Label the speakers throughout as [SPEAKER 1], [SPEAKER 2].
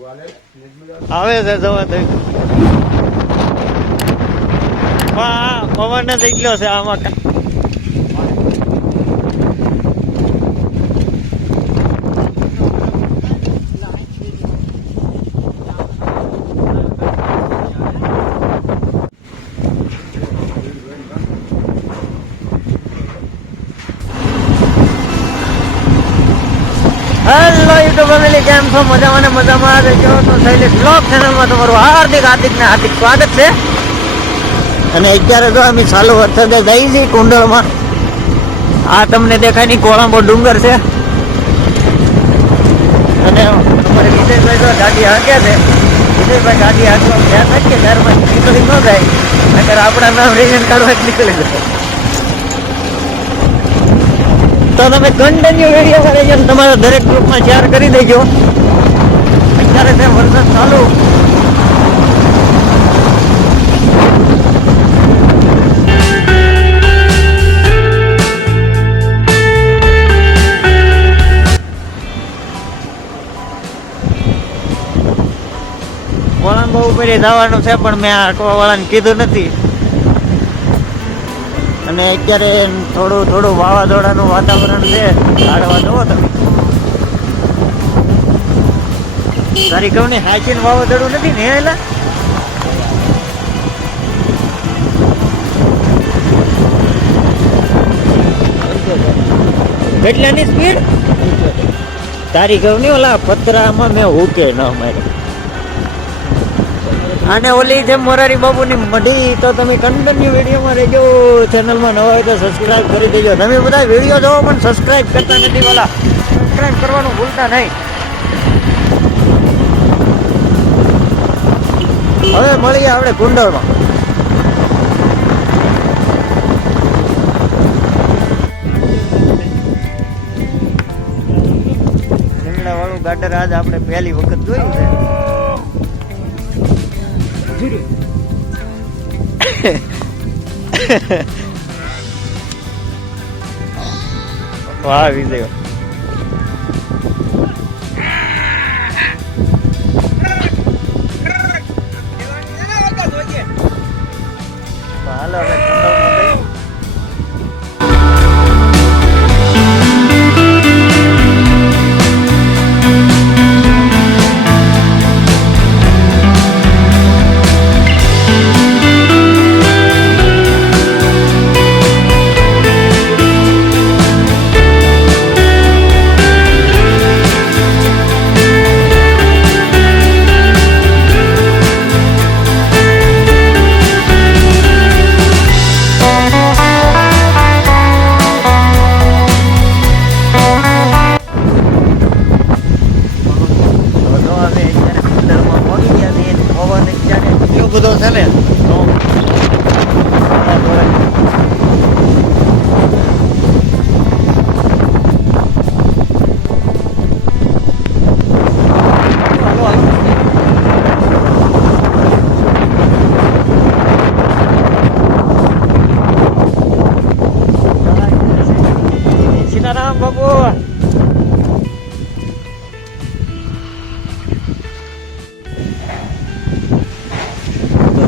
[SPEAKER 1] આવે છે જવા દઈ હા પવન જ એટલો છે આમાં કા- હેલો યુટ્યુબ ફેમિલી કેમ છો મજામાં ને મજામાં રહેજો તો શૈલેષ બ્લોગ ચેનલમાં તમારું હાર્દિક હાર્દિક ને હાર્દિક સ્વાગત છે. અને અત્યારે તો અમે ચાલુ વરસાદે જઈ છીએ કુંડળમાં. આ તમને દેખાય નહીં કોળંબો ડુંગર છે. અને અમારે વિજયભાઈ તો ગાડી હાંકે છે. વિજયભાઈ ગાડી હાંકવા ધ્યાન રાખીએ ત્યારમાં નીકળી ન જાય. નકર આપણા નામ રેશન કાઢવા નીકળી જાય તો તમે કન્ટિન્યુ વીડિયો કરે છે તમારા દરેક ગ્રુપમાં શેર કરી દેજો. અત્યારે તે વરસાદ ચાલુ. કોળંબો ઉપર જવાનું છે, પણ મેં આંકવા વાળાને કીધું નથી. અને અત્યારે થોડું થોડું વાવાઝોડાનું વાતાવરણ છે. કાઢવા જુઓ તમે. તારી કહું ને હાચીને વાવાઝોડું નથી ને એલા કેટલાની સ્પીડ તારી કહું ને ઓલા પતરામાં મેં હુકે ન માર્યો. અને ઓલી છે મોરારી બાબુની મઢી, તો તમે કન્ટિન્યુ વિડીયોમાં રહેજો. ચેનલમાં નવા હોય તો સબસ્ક્રાઇબ કરી દેજો. તમે બધા વીડિયો જોવો, પણ સબસ્ક્રાઇબ કરતા નથી વાલા. સબસ્ક્રાઇબ કરવાનું ભૂલતા નહીં. હવે મળીએ આપણે કુંડળમાં. ગાડર આજ આપણે પહેલી વખત જોયું છે. વાહ વિજય હાલો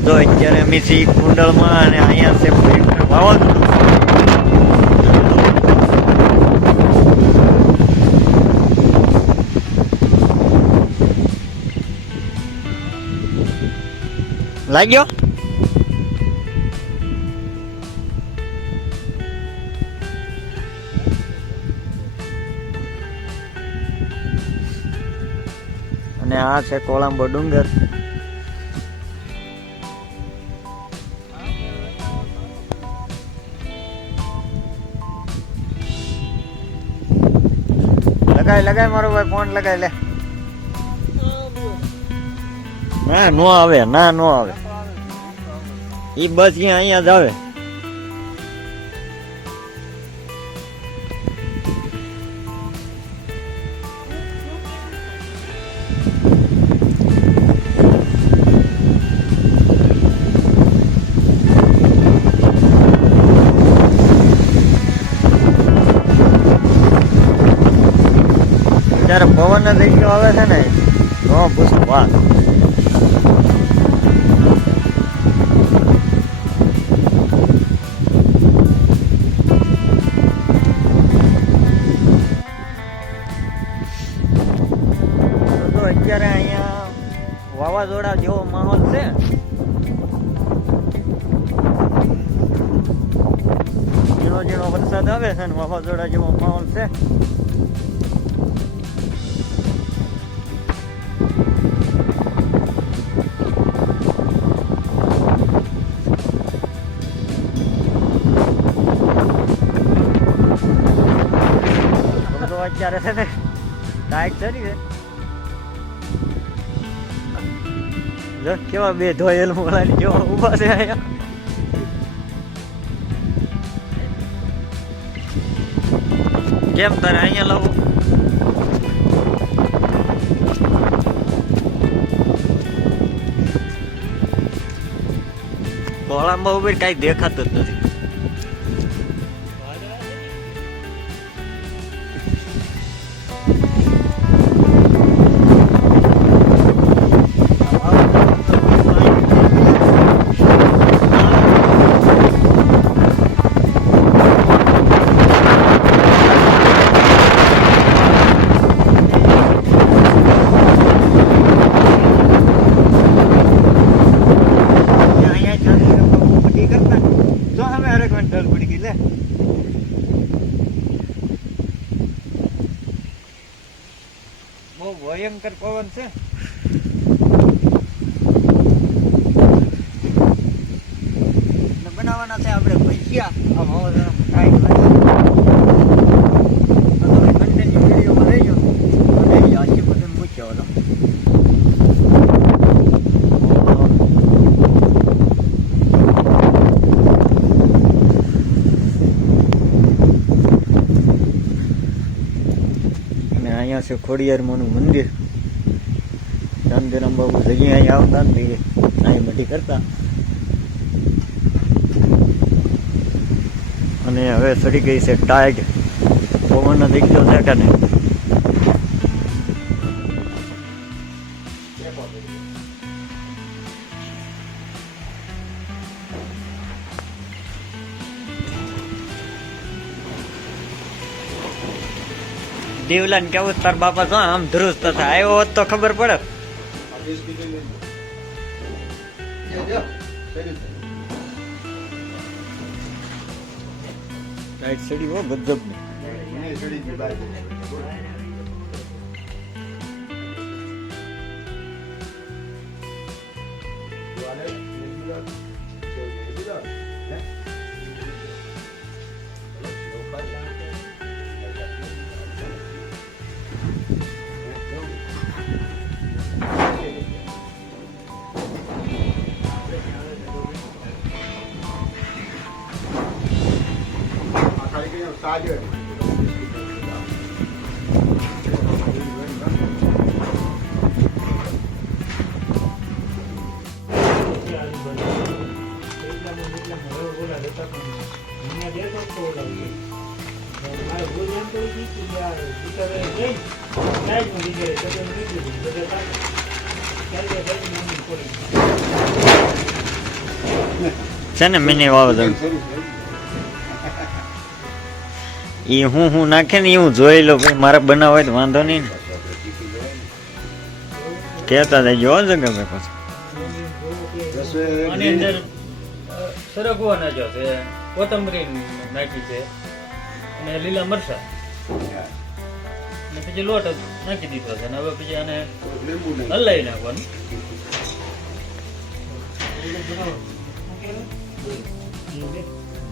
[SPEAKER 1] તો અત્યારે અમે છીએ કુંડળમાં અને અહીંયા છે. ભયંકર લાગ્યો? અને આ છે કોળાંબો ડુંગર. લગાય લગાય મારો ભાઈ, ફોન લગાય, લે. ના, નો આવે, ના, નો આવે. ઈ બસ અહીંયા અહીંયા જ આવે. પવન જ આવે છે ને નો પૂછો વાત. તો તો અત્યારે અહીંયા વાવાઝોડા જેવો માહોલ છે. ઝીણો ઝીણો વરસાદ આવે છે ને, વાવાઝોડા જેવો માહોલ છે. અત્યારે છે ને ટાઈટ ચડી છે. જો કેવા બે ધોયેલ મોળાની કેવા ઊભા છે અહીંયા. કેમ તારે અહીંયા લાવું? ગોળામાં ઊભી કાંઈ દેખાતું જ નથી. અહીંયા છે ખોડિયારમાંનું મંદિર. રામધીરામ બાબુ જગ્યાએ અહીં આવતા ને ભાઈ અહીં બધી કરતા. અને હવે ચડી ગઈ છે ટાઈડ. પવનનો દીકરો છે કે નહીં? દેવલાને કેવું તાર બાપા તો આમ ધ્રુસ્ત થાય. આવ્યો હોત તો ખબર પડે. સડી હો ગજબ છે ને મિની વાવાઝોડું એ હું હું નાખે ને એ હું જોઈ લઉં. ભાઈ મારે બનાવ હોય તો વાંધો નહીં ને. કહેતા થાય જોવો છે કે ભાઈ પાછું.
[SPEAKER 2] સરગવો નાખ્યો છે કોથમરી નાખી છે અને લીલા મરચા. અને પછી લોટ નાખી દીધો છે અને હવે પછી આને હલાવી નાખવાનું.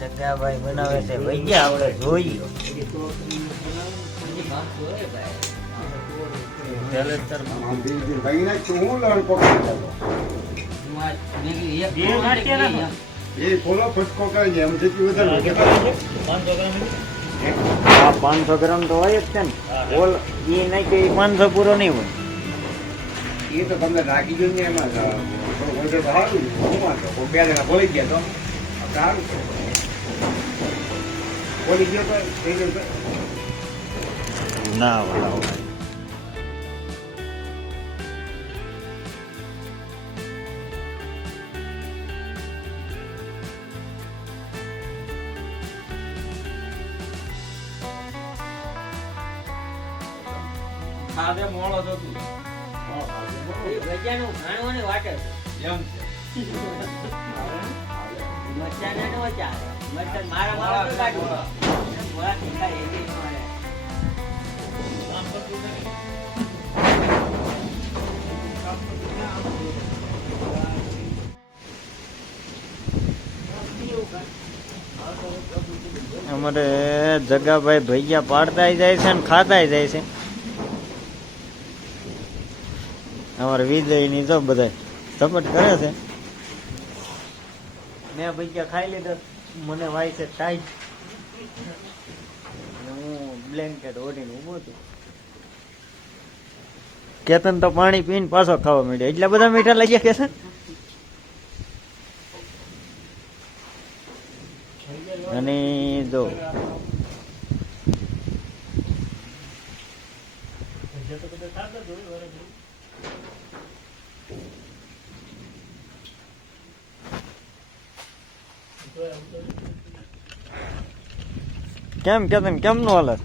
[SPEAKER 1] જગ્યાભાઈ બનાવે છે ભૈયા આપણે જોઈએ.
[SPEAKER 2] પાંચસો ગ્રામ
[SPEAKER 1] આ પાંચસો ગ્રામ તો હોય જ છે ને. ઓલ એ નહીં કે પાંચસો પૂરો નહીં હોય
[SPEAKER 3] એ તો તમને રાખી દો ને એમાં થોડું સારું હું વાંધો કોઈ બે જણા બોલી ગયા તો. સારું. nào vào đầu này ખાધે મોળો તો તું મજાનું
[SPEAKER 1] ખાણું અને વાટર
[SPEAKER 3] એમ છે
[SPEAKER 1] મજાને નો ચાલે અમારે જગાભાઈ ભૈયા પાડતા જાય છે ને ખાતા જાય છે. અમારે વિજયની તો બધા ઝપટ કરે છે. મેં ભૈયા ખાઈ લીધો. મને વાય છે ટાઈટ હું બ્લેન્કેટ ઓઢીને ઊભો છું. કેતન તો પાણી પીને પાછો ખાવા માંડ્યો. એટલા બધા મીઠા લાગ્યા કેતન અને જો
[SPEAKER 2] ભજીયા તો બધા ખાતા જ હોય વરસ. તો એમ તો
[SPEAKER 1] કેમ કેતન કેમ નું હાલત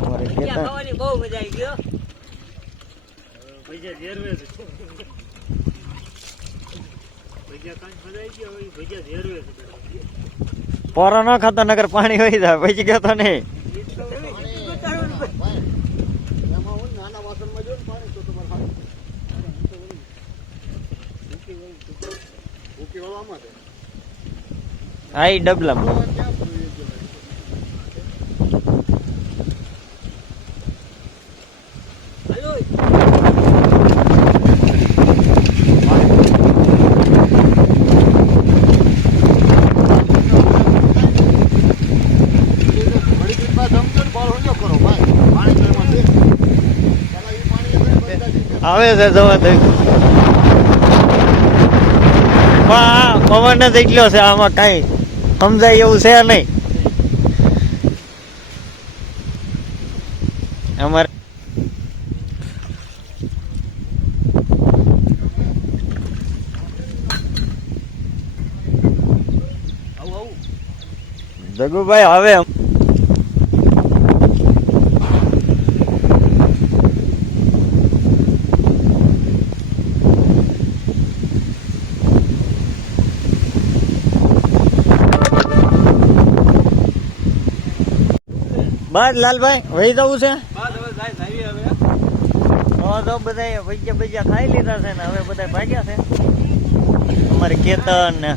[SPEAKER 1] અમારે કેતન
[SPEAKER 4] બહુ મજા આવી ગયો
[SPEAKER 2] ભજીયા ઝેરવે છે. ભજીયા કાંઈ મજા આવી ગયો ભજીયા ઝેરવે છે.
[SPEAKER 1] પોરો ન ખાતો નગર પાણી હોય જાય પછી કેતો નહીં
[SPEAKER 3] નાના વાસણમાં જો ને પાણી તો તમારે ભૂકી વાળવામાં છે
[SPEAKER 1] આ ઈ ડબલામાં
[SPEAKER 3] ક્યાં પડ્યું એ જો
[SPEAKER 4] હાલો
[SPEAKER 3] ઘડી દીધમાં જમજો ને બહાર ઊંધો કરો ભાઈ પાણી તો એમાં છે પેલા એ પાણી આપણે બધા જ
[SPEAKER 1] આવે છે જવા દઈ પણ પવન જ એટલો છે આમાં કઈ સમજાય એવું છે નહીં. અમારે જગુભાઈ હવે બસ લાલભાઈ વહી જવું છે?
[SPEAKER 4] હવે
[SPEAKER 1] તો બધા ભજીયા ભજીયા ખાઈ લીધા છે ને હવે બધા ભાગ્યા છે. અમારે કેતન ને.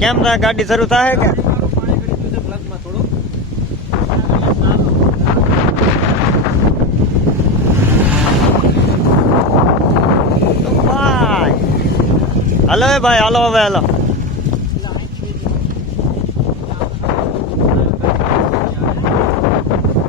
[SPEAKER 1] કેમ ગાડી શરૂ થાય કે
[SPEAKER 4] પાણી કરી દીધું છે પ્લસમાં થોડું
[SPEAKER 1] ભાઈ હાલો ભાઈ હાલો હવે હાલો.